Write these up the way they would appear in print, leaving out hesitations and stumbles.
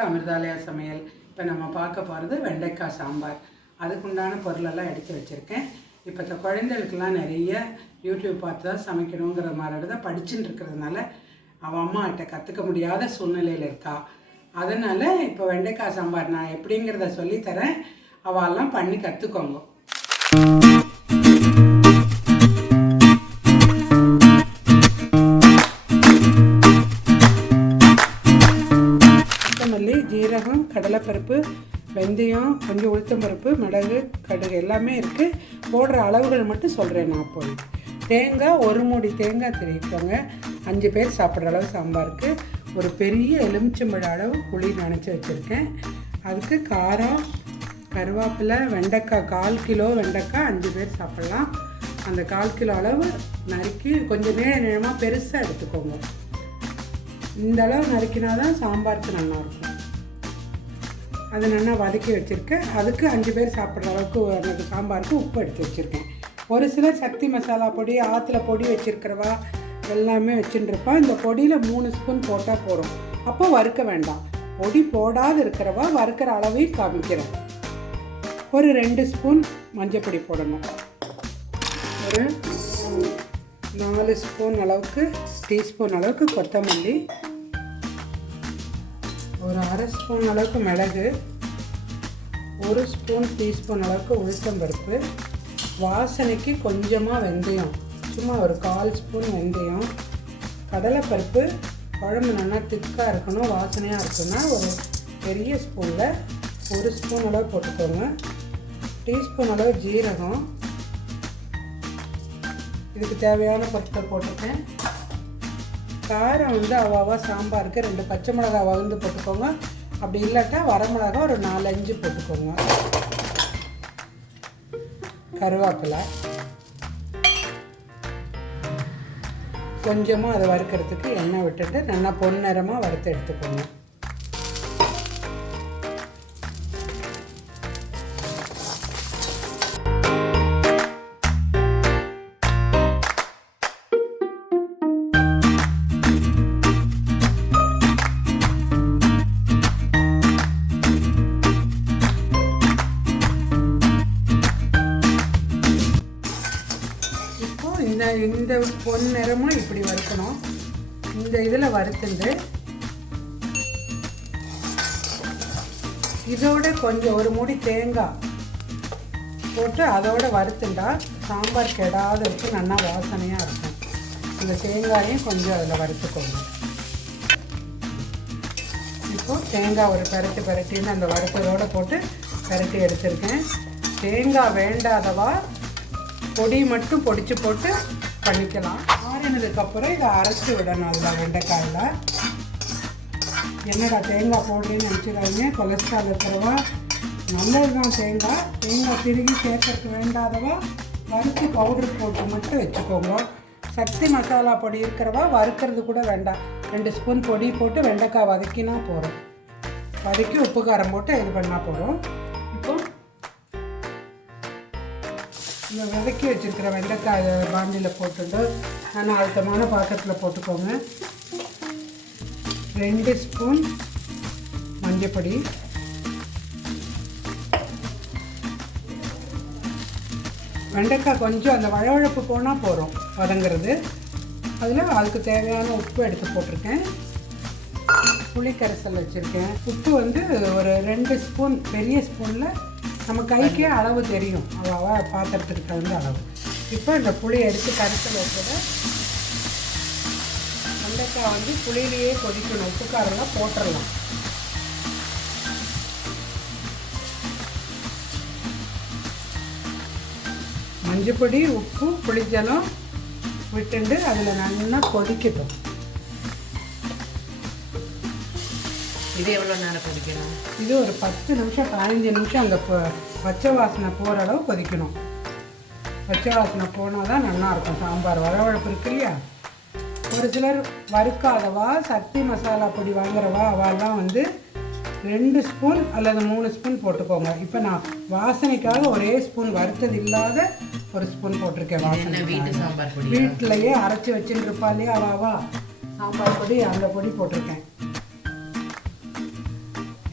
அமிர்தாலயா சமையல். இப்போ நம்ம பார்க்க போகிறது வெண்டைக்காய் சாம்பார். அதுக்குண்டான பொருளெல்லாம் எடுத்து வச்சுருக்கேன். இப்போ இந்த குழந்தைகளுக்கெல்லாம் நிறைய யூடியூப் பார்த்து தான் சமைக்கணுங்கிற மாதிரி தான் படிச்சுட்டு இருக்கிறதுனால அவள் அம்மாகிட்ட கற்றுக்க முடியாத சூழ்நிலையில் இருக்கா. அதனால் இப்போ வெண்டைக்காய் சாம்பார் நான் எப்படிங்கிறத சொல்லித்தரேன், அவெல்லாம் பண்ணி கற்றுக்கோங்க. ஜீரகம், கடலைப்பருப்பு, வெந்தயம், கொஞ்சம் உளுத்தம்பருப்பு, மிளகு, கடுகு எல்லாமே இருக்குது. போடுற அளவுகள் மட்டும் சொல்கிறேன். நான் போய் தேங்காய், ஒரு மூடி தேங்காய் திருவிக்கோங்க. 5 பேர் சாப்பிட்ற அளவு சாம்பாருக்கு. ஒரு பெரிய எலுமிச்சம்பழ அளவு புளி நனைச்சி வச்சுருக்கேன். அதுக்கு காரம், கருவேப்பிலை, வெண்டைக்காய் 1/4 கிலோ வெண்டைக்காய் 5 பேர் சாப்பிட்லாம். அந்த 1/4 கிலோ அளவு நறுக்கி கொஞ்சம் நீளமாக பெருசாக எடுத்துக்கோங்க. இந்த அளவு நறுக்கினா தான் சாம்பாருக்கு நல்லாயிருக்கும். அது நல்லா வதக்கி வச்சுருக்கேன். அதுக்கு 5 பேர் சாப்பிட்ற அளவுக்கு எனக்கு சாம்பாருக்கு உப்பு எடுத்து வச்சுருக்கேன். ஒரு சிலர் சக்தி மசாலா பொடி, ஆற்றுல பொடி வச்சுருக்கிறவா எல்லாமே வச்சுட்டுருப்பா. இந்த பொடியில் 3 ஸ்பூன் போட்டால் போகிறோம். அப்போ வறுக்க வேண்டாம். பொடி போடாது இருக்கிறவா வறுக்கிற அளவையும் காமிக்கிறேன். ஒரு 2 ஸ்பூன் மஞ்சள் பொடி போடணும். ஒரு 4 ஸ்பூன் அளவுக்கு, டீஸ்பூன் அளவுக்கு கொத்தமல்லி, ஒரு 1/2 ஸ்பூன் அளவுக்கு மிளகு, 1 ஸ்பூன் டீஸ்பூன் அளவுக்கு உளுத்தம்பருப்பு, வாசனைக்கு கொஞ்சமாக வெந்தயம், சும்மா ஒரு 1/4 ஸ்பூன் வெந்தயம், கடலைப்பருப்பு. குழம்பு நல்லா திக்காக இருக்கணும், வாசனையாக இருக்குன்னா ஒரு பெரிய ஸ்பூனில் 1 ஸ்பூன் அளவு போட்டுக்கோங்க. டீஸ்பூன் அளவு ஜீரகம். இதுக்கு தேவையான பொருட்கள் போட்டுக்கேன். காரம் அவாவா சாம்பாருக்கு 2 பச்சை மிளகாய் வகுந்து போட்டுக்கோங்க. அப்படி இல்லாட்டா வரமிளகா ஒரு 4-5 போட்டுக்கோங்க. கருவேப்பிலை கொஞ்சமாக அதை வறுக்கிறதுக்கு எண்ணெய் விட்டுட்டு நல்லா பொன்னிறமாக வறுத்து எடுத்துக்கோங்க. இந்த பொன் நிறமாக இப்படி வறுக்கணும். இந்த இதில் வறுத்துண்டு இதோட கொஞ்சம் ஒரு மூடி தேங்காய் போட்டு அதோட வறுத்துண்டா சாம்பார் கெடாத வச்சு நல்லா வாசனையாக இருக்கும். இந்த தேங்காயையும் கொஞ்சம் அதில் வறுத்துக்கோங்க. இப்போது தேங்காய் ஒரு பெரட்டின்னு அந்த வறுத்ததோடு போட்டு பெரட்டி எடுத்துருக்கேன். தேங்காய் வேண்டாதவா பொடி மட்டும் பொடிச்சு போட்டு பண்ணிக்கலாம். ஆறினதுக்கப்புறம் இதை அரைச்சி விடணும். அதில் வெண்டைக்காயில் என்னடா தேங்காய் போடுறேன்னு நினச்சிடாதீங்க. கொலஸ்ட்ரால் இருக்கிறவா நல்லது தான். தேங்காய் திருகி சேர்க்கறதுக்கு வேண்டாதவா வறுத்து பவுடர் போட்டு மட்டும் வச்சுக்கோங்க. சக்தி மசாலா பொடி இருக்கிறவா வறுக்கிறது கூட வேண்டாம். 2 ஸ்பூன் பொடி போட்டு வெண்டைக்காய் வதக்கினா போகிறோம். வதக்கி உப்பு காரம் போட்டு இது பண்ணால் போகிறோம். இப்போ இந்த வதக்கி வச்சுருக்கிற வெண்டைக்காய் பாண்டியில் போட்டுட்டு நல்லா அழுத்தமான பாத்திரத்தில் போட்டுக்கோங்க. 2 ஸ்பூன் மஞ்சப்பொடி, வெண்டைக்காய் கொஞ்சம் அந்த வழவழப்பு போனால் போகிறோம் வதங்கிறது. அதில் அதுக்கு தேவையான உப்பு எடுத்து போட்டிருக்கேன். புளி கரைசல் வச்சுருக்கேன். உப்பு ஒரு 2 ஸ்பூன், பெரிய ஸ்பூனில் நம்ம கைக்கே அளவு தெரியும். அவ்வளோவா பாத்திரத்துக்கு தகுந்த அளவு. இப்போ இந்த புளி எடுத்து கரைசல் வச்சதை வெண்டைக்காய் புளியிலேயே கொதிக்கணும். உப்பு காரெல்லாம் போட்டுடலாம். மஞ்சப்பொடி, உப்பு, புளிஜலம் விட்டுண்டு அதில் நல்லா கொதிக்கட்டும். இது எவ்வளோ நேரம் கொதிக்கணும்? இது ஒரு 10 நிமிஷம் 15 நிமிஷம் அந்த பச்சை வாசனை போகிற அளவு கொதிக்கணும். பச்சை வாசனை போனால் தான் நல்லாயிருக்கும் சாம்பார். வழவழப்பு இருக்கு இல்லையா? ஒரு சிலர் வறுக்காதவா சக்தி மசாலா பொடி வாங்குறவா அவெல்லாம் 2 ஸ்பூன் அல்லது 3 ஸ்பூன் போட்டுக்கோங்க. இப்போ நான் வாசனைக்காக ஒரே ஸ்பூன் வறுத்தது இல்லாத 1 ஸ்பூன் போட்டிருக்கேன். வாசனை வீட்டு சாம்பார் பொடி வீட்டிலையே அரைச்சி வச்சுட்டு இருப்பா இல்லையா அவாவா சாம்பார் பொடி, அந்த பொடி போட்டிருக்கேன்.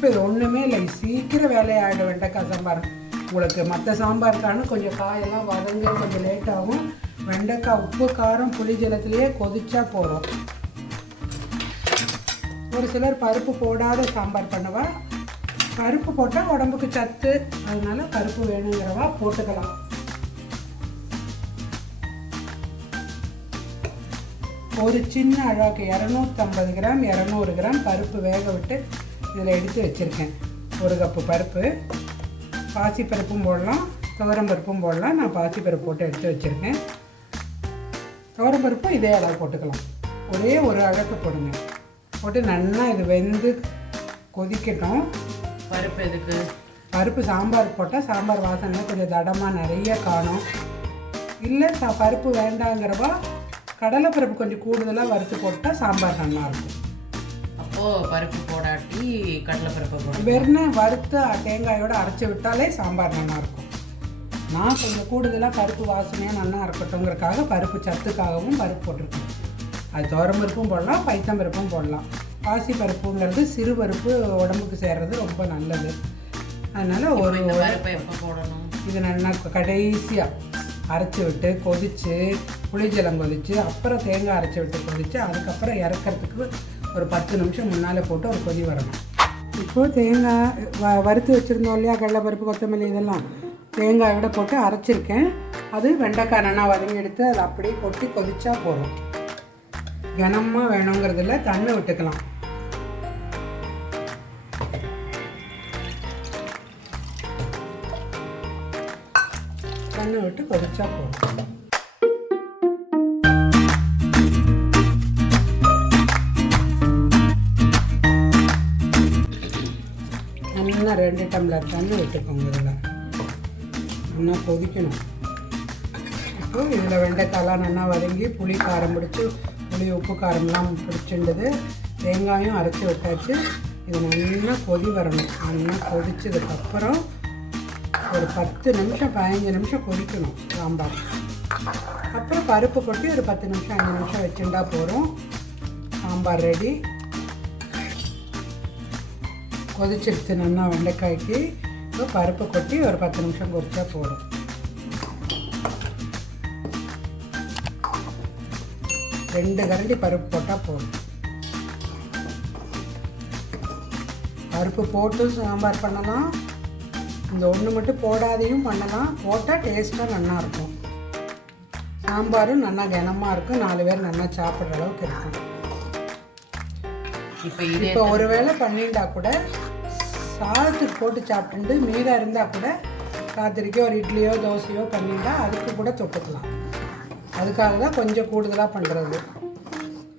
இப்போ இது ஒன்றுமே இல்லை, சீக்கிரம் வேலையாகிடும் வெண்டைக்காய் சாம்பார். உங்களுக்கு மற்ற சாம்பாருக்கான கொஞ்சம் காயெல்லாம் வதங்க கொஞ்சம் லேட் ஆகும். வெண்டைக்காய் உப்பு காரம் புளி ஜலத்திலேயே கொதிச்சா போகிறோம். ஒரு சிலர் பருப்பு போடாத சாம்பார் பண்ணுவா. பருப்பு போட்டால் உடம்புக்கு சத்து, அதனால பருப்பு வேணுங்கிறவா போட்டுக்கலாம். ஒரு சின்ன அளவுக்கு 250 கிராம் 200 கிராம் பருப்பு வேக விட்டு இதில் எடுத்து வச்சுருக்கேன். 1 கப்பு பருப்பு, பாசிப்பருப்பும் போடலாம், துவரம்பருப்பும் போடலாம். நான் பாசிப்பருப்பு போட்டு எடுத்து வச்சுருக்கேன். துவரம்பருப்பும் இதே அளவு போட்டுக்கலாம். ஒரே ஒரு அளவுக்கு போடுங்க. போட்டு நல்லா இது வெந்து கொதிக்கட்டும். பருப்பு எதுக்கு? பருப்பு சாம்பார் போட்டால் சாம்பார் வாசனை கொஞ்சம் தடமாக நிறைய காணும். இல்லை பருப்பு வேண்டாங்கிறவா கடலைப்பருப்பு கொஞ்சம் கூடுதலாக வறுத்து போட்டால் சாம்பார் நல்லாயிருக்கும். அப்போது பருப்பு போடாட்டி கடலைப்பருப்பு போட வெறும் வறுத்து தேங்காயோடு அரைச்சி விட்டாலே சாம்பார் நல்லாயிருக்கும். நான் கொஞ்சம் கூடுதலாக பருப்பு வாசனையாக நல்லா இருக்கட்டும்ங்கிறக்காக பருப்பு சத்துக்காகவும் பருப்பு போட்டிருக்கேன். அது துவரம்பருப்பும் போடலாம், பைத்தம்பருப்பும் போடலாம். பாசி பருப்புங்கிறது சிறு பருப்பு உடம்புக்கு சேர்றது ரொம்ப நல்லது. அதனால் ஒரு பருப்பை எப்போ போடணும்? இது நல்லா கடைசியாக அரைச்சி விட்டு கொதித்து புளிஜலம் கொதித்து அப்புறம் தேங்காய் அரைச்சி விட்டு கொதித்து அதுக்கப்புறம் இறக்கிறதுக்கு ஒரு 10 நிமிஷம் முன்னால் போட்டு ஒரு கொதி வரணும். இப்போது தேங்காய் வறுத்து வச்சுருந்தோம் இல்லையா, கடலைப்பருப்பு கொத்தமல்லி இதெல்லாம் தேங்காயோட போட்டு அரைச்சிருக்கேன். அது வெண்டைக்காய் நல்லா வதங்கி எடுத்து அதை அப்படியே கொட்டி கொதிச்சா போதும். கனமாக வேணுங்கிறதுல தண்ணி விட்டுக்கலாம். தண்ணி விட்டு கொதிச்சா போதும். நல்லா 2 டம்ளர் தண்ணி விட்டுக்கோங்க. இதில் நல்லா கொதிக்கணும். இப்போ இதில் வெண்டைக்காயெலாம் நல்லா வதங்கி புளி காரம் பிடிச்சி புளி உப்பு காரம்லாம் பிடிச்சிருந்தது. தேங்காயும் அரைச்சி விட்டாச்சு. இது நல்லா கொதி வரணும். நல்லா கொதிச்சதுக்கப்புறம் ஒரு 10 நிமிஷம் 15 நிமிஷம் கொதிக்கணும் சாம்பார். அப்புறம் பருப்பு கொட்டி ஒரு 10 நிமிஷம் 5 நிமிஷம் வச்சுட்டா போகிறோம். சாம்பார் ரெடி. கொதிச்சிருச்சு நல்லா வெண்டைக்காய்க்கு. இப்போ பருப்பு கொட்டி ஒரு 10 நிமிஷம் கொதிச்சா போதும். ரெண்டு கரண்டி பருப்பு போட்டால் போதும். பருப்பு போட்டு சாம்பார் பண்ணலாம், இந்த ஒன்று மட்டும் போடாதையும் பண்ணலாம். போட்டால் டேஸ்ட்டாக நல்லாயிருக்கும். சாம்பாரும் நல்லா கனமாக இருக்கும். 4 பேர் நல்லா சாப்பிட்ற அளவுக்கு இருக்கும். இப்போ ஒரு வேளை பண்ணிட்டா கூட சாதத்துக்கு போட்டு சாப்பிட்டு மீதம் இருந்தால் கூட ராத்திரிக்கோ ஒரு இட்லியோ தோசையோ பண்ணிட்டா அதுக்கு கூட தொட்டுக்கலாம். அதுக்காக தான் கொஞ்சம் கூடுதலாக பண்ணுறது.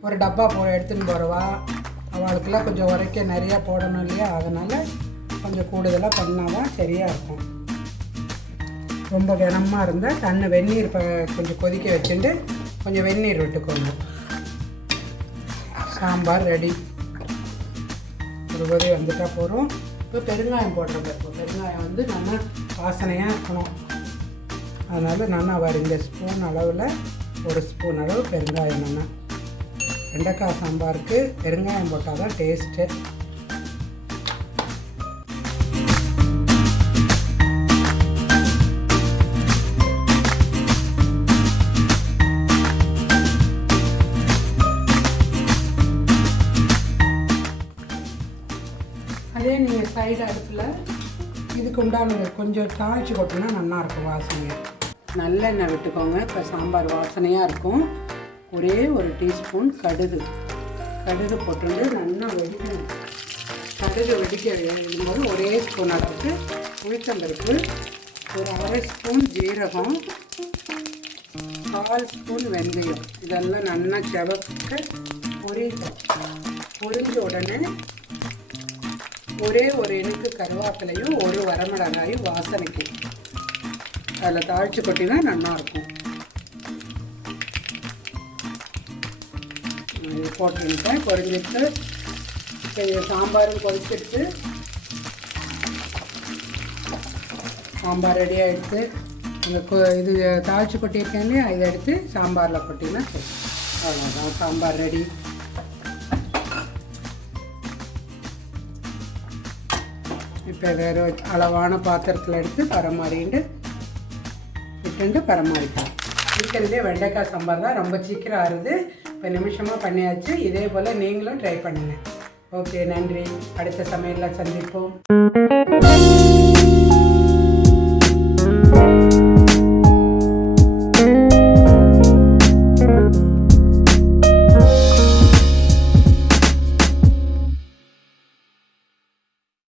ஒரு டப்பா எடுத்துன்னு போகிறவா அவளுக்கெல்லாம் கொஞ்சம் உரைக்க நிறையா போடணும் இல்லையா, அதனால் கொஞ்சம் கூடுதலாக பண்ணால் தான் சரியாக இருக்கும். ரொம்ப கனமாக இருந்தால் தண்ணி வெந்நீர் கொஞ்சம் கொதிக்க வச்சுட்டு கொஞ்சம் வெந்நீர் விட்டுக்கோங்க. சாம்பார் ரெடி. ஒரு கொதி வந்துட்டால் போகிறோம். இப்போ பெருங்காயம் போடுறது. இப்போ பெருங்காயம் வந்து நல்லா வாசனையாக இருக்கணும். அதனால் நல்லா இந்த ஸ்பூன் அளவில் 1 ஸ்பூன் அளவு பெருங்காயம். நல்லா வெண்டைக்காய் சாம்பாருக்கு பெருங்காயம் போட்டால் தான் டேஸ்ட்டு. அதே நீங்கள் சைடு அடுப்பில் இதுக்கு உண்டானது கொஞ்சம் தாளித்து கொட்டினா நல்லாயிருக்கும் வாசனையாக. நல்லெண்ணெய் விட்டுக்கோங்க. இப்போ சாம்பார் வாசனையாக இருக்கும். ஒரே 1 டீஸ்பூன் கடுகு போட்டுட்டு நல்லா வெடிக்கணும். கடுகு வெடிக்க விடும்போது ஒரே ஸ்பூன் அளவுக்கு உளுத்தம்பருப்பு, ஒரு 1/2 ஸ்பூன் ஜீரகம், 1/4 ஸ்பூன் வெந்தயம், இதெல்லாம் நல்லா செவக்க பொரியட்டும். பொரிஞ்ச உடனே ஒரே ஒரு இனுக்கு கருவேப்பிலையும் 1 வரமிளகாயும் வாசனைக்கு அதில் தாளித்து கொட்டினா நல்லாயிருக்கும். போட்டுருக்கேன். பொரிஞ்சிட்டு இப்போ சாம்பாரும் கொதிச்சிட்டு சாம்பார் ரெடி ஆகிடுச்சு. இது தாளித்து கொட்டியிருக்கேன் இல்லையா, இதை எடுத்து சாம்பாரில் கொட்டினா அவ்வளோதான், சாம்பார் ரெடி. இப்போ வேறு அளவான பாத்திரத்தில் எடுத்து பரமாறிக்கலாம். இருக்கிறதே வெண்டைக்காய் சாம்பார் தான், ரொம்ப சீக்கிரம் ஆறுது. இப்போ நிமிஷமாக பண்ணியாச்சு. இதே போல் நீங்களும் ட்ரை பண்ணுங்கள். ஓகே, நன்றி. அடுத்த சமையலில் சந்திப்போம்.